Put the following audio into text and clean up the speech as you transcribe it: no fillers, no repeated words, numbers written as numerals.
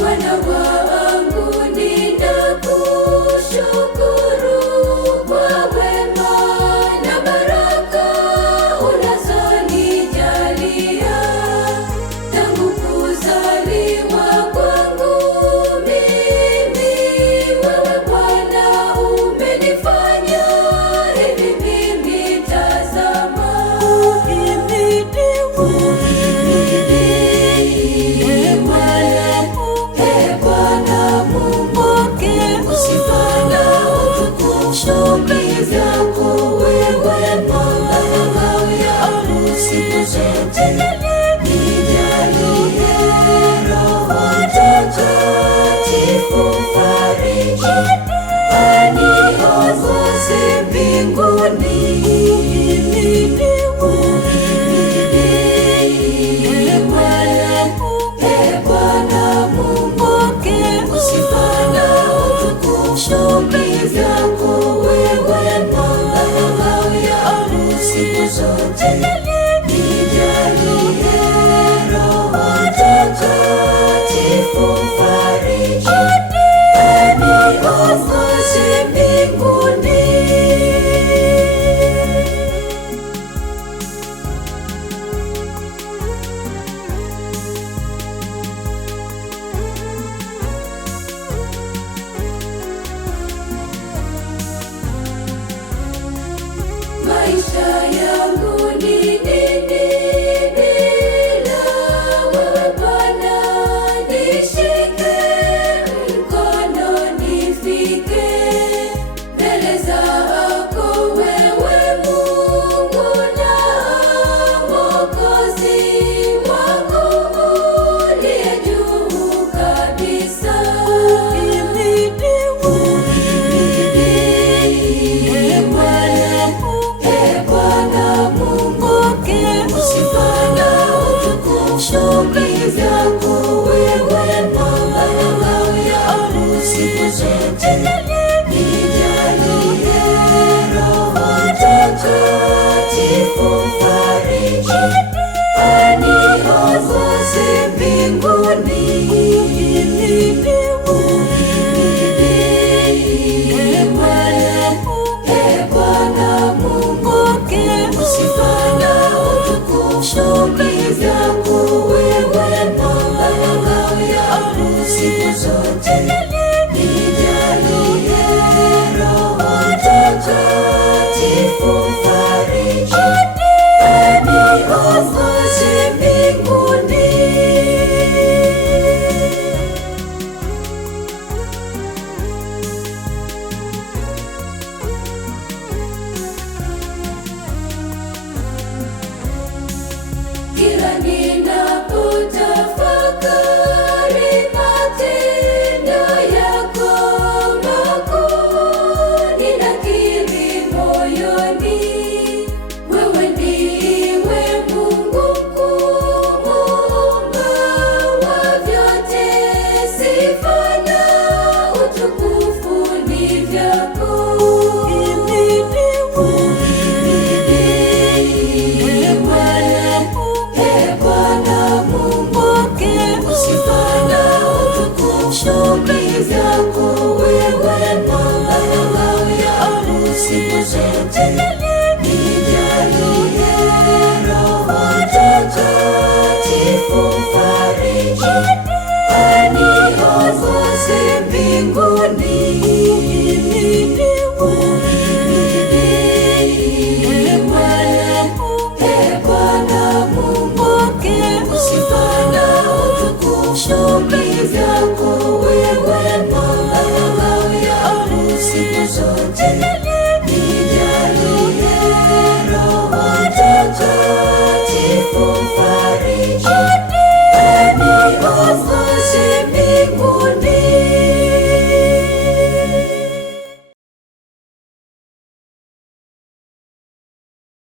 Bwana wangu ninakushukuru kwa wema na baraka unazonijalia. Tangu kuzaliwa kwangu mimi, wewe Bwana umenifanya hivi mimi. Tazama, shukrani zako wewe Bwana, ngao yangu siku zote. Nijalie Roho Mtakatifu mfariji, aniongoze mbinguni. Uhimidiwe Bwana Mungu, sifa na utukufu. Shukrani zako wewe Bwana, ngao yangu siku zote. Nijalie Roho Mtakatifu mfariji, aniongoze mbinguni. Maisha yangu ni nini bila wewe Bwana? Nishike mkono nifike mbele zako wewe Mungu na Mwokozi wangu uliye juu kabisa. Shukrani zako wewe Bwana, ngao yangu siku zote. Nijalie Roho Mtakatifu mfariji, aniongoze mbinguni. Uhimidiwe Bwana Mungu, sifa na utukufu. Shukrani zako wewe Bwana, ngao yangu siku zote. Nijalie Roho Mtakatifu mfariji, aniongoze mbinguni. Kila ninapotafakari matendo yako makuu, ninakiri moyoni, wewe ndiwe Mungu mkuu, Muumba wa vyote. Sifa na utukufu ni vyako. Shukrani zako wewe Bwana, ngao yangu siku zote. Nijalie Roho Mtakatifu mfariji,